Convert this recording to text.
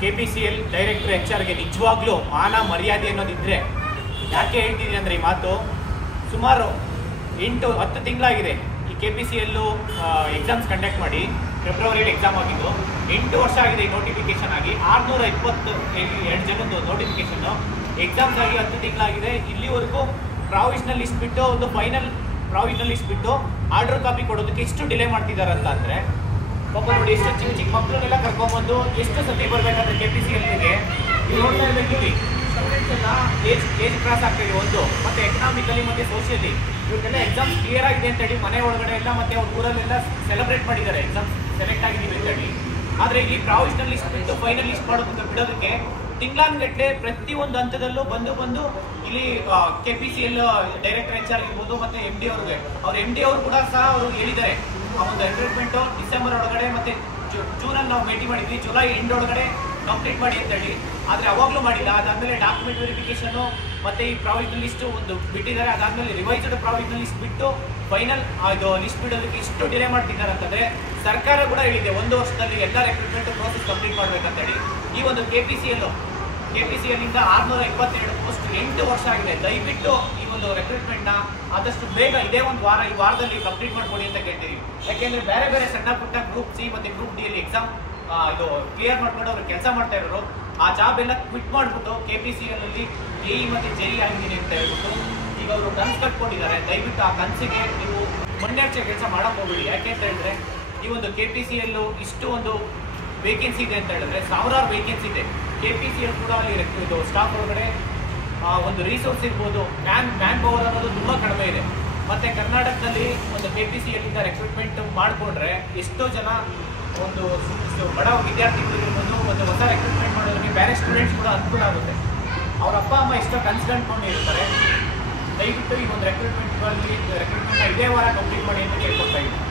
KPCL director HR ಗೆ ನಿಜವಾಗ್ಲೂ ಮಾನ ಮರ್ಯಾದೆ ಅನ್ನೋದಿದ್ರೆ ಯಾಕೆ ಹೇಳ್ತಿದ್ದೀನಿ ಅಂದರೆ ಈ ಮಾತು ಸುಮಾರು 8-10 ತಿಂಗಳಾಗಿದೆ ಈ KPCL ಎಕ್ಸಾಮ್ಸ್ ಕಂಡಕ್ಟ್ ಮಾಡಿ ಫೆಬ್ರವರಿಯಲ್ಲಿ ಎಕ್ಸಾಮ್ ಆಗಿದ್ದು 8 ವರ್ಷ ಆಗಿದೆ ಈ ನೋಟಿಫಿಕೇಶನ್ ಆಗಿ 622 ಜನದ್ದು ನೋಟಿಫಿಕೇಶನ್ ಎಕ್ಸಾಮ್ಸ್ ಆಗಿ 10 ತಿಂಗಳಾಗಿದೆ. ಇಲ್ಲಿವರೆಗೂ ಪ್ರಾವಿಷನಲ್ ಲಿಸ್ಟ್ ಬಿಟ್ಟು ಒಂದು ಫೈನಲ್ ಪ್ರಾವಿಷನಲ್ ಲಿಸ್ಟ್ ಬಿಟ್ಟು ಆರ್ಡರ್ ಕಾಪಿ ಕೊಡೋದಕ್ಕೆ ಇಷ್ಟು ಡಿಲೇ ಮಾಡ್ತಿದ್ದಾರೆ ಅಂತ ಅಂದರೆ ಪಾಪ ನೋಡಿ ಎಷ್ಟು ಚಿಕ್ಕ ಮಕ್ಕಳನ್ನೆಲ್ಲ ಕರ್ಕೊಂಡ್ಬಂದು ಎಷ್ಟು ಸತಿ ಬರಬೇಕಂದ್ರೆ KPCLಗೆ ನೀವು ನೋಡ್ತಾ ಇರಬೇಕು ಇಲ್ಲಿ ಸ್ಟೂಡೆಂಟ್ಸ್ ಎಲ್ಲ ಏಜ್ ಕ್ರಾಸ್ ಆಗ್ತಿದೆ ಒಂದು ಮತ್ತೆ ಎಕನಾಮಿಕಲಿ ಮತ್ತೆ ಸೋಷಿಯಲಿ ಇವ್ರಿಗೆಲ್ಲ ಎಕ್ಸಾಮ್ಸ್ ಕ್ಲಿಯರ್ ಆಗಿದೆ ಅಂತ ಹೇಳಿ ಮನೆ ಒಳಗಡೆ ಎಲ್ಲ ಮತ್ತೆ ಅವ್ರ ಊರಲ್ಲೆಲ್ಲ ಸೆಲೆಬ್ರೇಟ್ ಮಾಡಿದ್ದಾರೆ ಎಕ್ಸಾಮ್ಸ್ ಸೆಲೆಕ್ಟ್ ಆಗಿದ್ದೀವಿ ಅಂತ ಹೇಳಿ. ಆದರೆ ಇಲ್ಲಿ ಪ್ರಾವಿಷನಲ್ ಲಿಸ್ಟ್ ಬಿಟ್ಟು ಫೈನಲ್ ಲಿಸ್ಟ್ ಮಾಡೋದಕ್ಕೆ ಬಿಡೋದಕ್ಕೆ ತಿಂಗಳಾನ್ಗಟ್ಟಲೆ ಪ್ರತಿಯೊಂದು ಹಂತದಲ್ಲೂ ಬಂದು ಇಲ್ಲಿ KPCL ಡೈರೆಕ್ಟರ್ HR ಇರ್ಬೋದು ಮತ್ತೆ MD ಅವ್ರಿಗೆ ಅವ್ರ MD ಅವರು ಕೂಡ ಸಹ ಅವರು ಹೇಳಿದ್ದಾರೆ ಆ ಒಂದು ರಿಕ್ರೂಟ್ಮೆಂಟು ಡಿಸೆಂಬರ್ ಒಳಗಡೆ ಮತ್ತೆ ಜೂನಲ್ಲಿ ನಾವು ಭೇಟಿ ಮಾಡಿದ್ವಿ, ಜುಲೈ ಎಂಡ್ ಒಳಗಡೆ ಕಂಪ್ಲೀಟ್ ಮಾಡಿ ಅಂತ ಹೇಳಿ. ಆದರೆ ಅವಾಗಲೂ ಮಾಡಿಲ್ಲ. ಅದಾದಮೇಲೆ ಡಾಕ್ಯುಮೆಂಟ್ ವೆರಿಫಿಕೇಶನು ಮತ್ತು ಈ ಪ್ರಾವಿಷನಲ್ ಲಿಸ್ಟು ಒಂದು ಬಿಟ್ಟಿದ್ದಾರೆ. ಅದಾದಮೇಲೆ ರಿವೈಸ್ಡ್ ಪ್ರಾವಿಷನಲ್ ಲಿಸ್ಟ್ ಬಿಟ್ಟು ಫೈನಲ್ ಇದು ಲಿಸ್ಟ್ ಬಿಡೋದಕ್ಕೆ ಇಷ್ಟು ಡಿಲೇ ಮಾಡ್ತಿದ್ದಾರೆ ಅಂತಂದರೆ ಸರ್ಕಾರ ಕೂಡ ಹೇಳಿದೆ 1 ವರ್ಷದಲ್ಲಿ ಎಲ್ಲ ರಿಕ್ರೂಟ್ಮೆಂಟ್ ಪ್ರೋಸೆಸ್ ಕಂಪ್ಲೀಟ್ ಮಾಡಬೇಕಂತೇಳಿ. ಈ ಒಂದು KPCL ಇಂದ 622 ಪೋಸ್ಟ್ 8 ವರ್ಷ ಆಗಿದೆ. ದಯವಿಟ್ಟು ಈ ಒಂದು ರಿಕ್ರೂಟ್ಮೆಂಟ್ನ ಆದಷ್ಟು ಬೇಗ ಇದೇ ಒಂದು ವಾರ ಈ ವಾರದಲ್ಲಿ ಕಂಪ್ಲೀಟ್ ಮಾಡ್ಕೊಡಿ ಅಂತ ಕೇಳ್ತೀವಿ. ಯಾಕೆಂದರೆ ಬೇರೆ ಬೇರೆ ಸಣ್ಣ ಪುಟ್ಟ ಗ್ರೂಪ್ C ಮತ್ತು ಗ್ರೂಪ್ D ಅಲ್ಲಿ ಎಕ್ಸಾಮ್ ಇದು ಕ್ಲಿಯರ್ ಮಾಡ್ಕೊಂಡು ಅವ್ರು ಕೆಲಸ ಮಾಡ್ತಾ ಇರೋರು ಆ ಜಾಬ್ ಎಲ್ಲ ಕ್ವಿಟ್ ಮಾಡಿಬಿಟ್ಟು KPCL ಅಲ್ಲಿ JE ಮತ್ತು JE ಆಗಿದ್ದೀನಿ ಅಂತ ಹೇಳ್ಬಿಟ್ಟು ಈಗ ಅವರು ಕನ್ಸು ಕಟ್ಕೊಂಡಿದ್ದಾರೆ. ದಯವಿಟ್ಟು ಆ ಕನಸಿಗೆ ನೀವು ಮೊನ್ನೆರ್ಚೆ ಕೆಲಸ ಮಾಡೋಕೆ ಹೋಗ್ಬಿಡಿ. ಯಾಕೆ ಅಂತ ಹೇಳಿದ್ರೆ ಈ ಒಂದು KPCL ಇಷ್ಟು ಒಂದು ವೇಕೆನ್ಸಿ ಇದೆ ಅಂತ ಹೇಳಿದ್ರೆ ಸಾವಿರಾರು ವೇಕೆನ್ಸಿ ಇದೆ. KPCL ಕೂಡ ಅಲ್ಲಿ ಇದು ಸ್ಟಾಫ್ ಒಳಗಡೆ ಒಂದು ರಿಸೋರ್ಸ್ ಇರ್ಬೋದು, ಮ್ಯಾನ್ ಪವರ್ ಅನ್ನೋದು ತುಂಬ ಕಡಿಮೆ ಇದೆ. ಮತ್ತು ಕರ್ನಾಟಕದಲ್ಲಿ ಒಂದು KPCL ಇಂದ ರಿಕ್ರೂಟ್ಮೆಂಟ್ ಮಾಡಿಕೊಂಡ್ರೆ ಎಷ್ಟೋ ಜನ ಒಂದು ಬಡ ವಿದ್ಯಾರ್ಥಿಗಳಿರ್ಬೋದು ಒಂದು ಹೊಸ ರಿಕ್ರೂಟ್ಮೆಂಟ್ ಮಾಡೋದಕ್ಕೆ ಬೇರೆ ಸ್ಟೂಡೆಂಟ್ಸ್ ಕೂಡ ಅನುಕೂಲ ಆಗುತ್ತೆ. ಅವ್ರ ಅಪ್ಪ ಅಮ್ಮ ಎಷ್ಟೋ ಕನ್ಸ್ಕೊಂಡಿರ್ತಾರೆ. ದಯವಿಟ್ಟು ಈ ಒಂದು ರಿಕ್ರೂಟ್ಮೆಂಟ್ನ ಇದೇ ವಾರ ಕಂಪ್ಲೀಟ್ ಮಾಡಿ ಅಂತ ಕೇಳ್ಕೊಳ್ತಾ ಇದ್ದೀನಿ.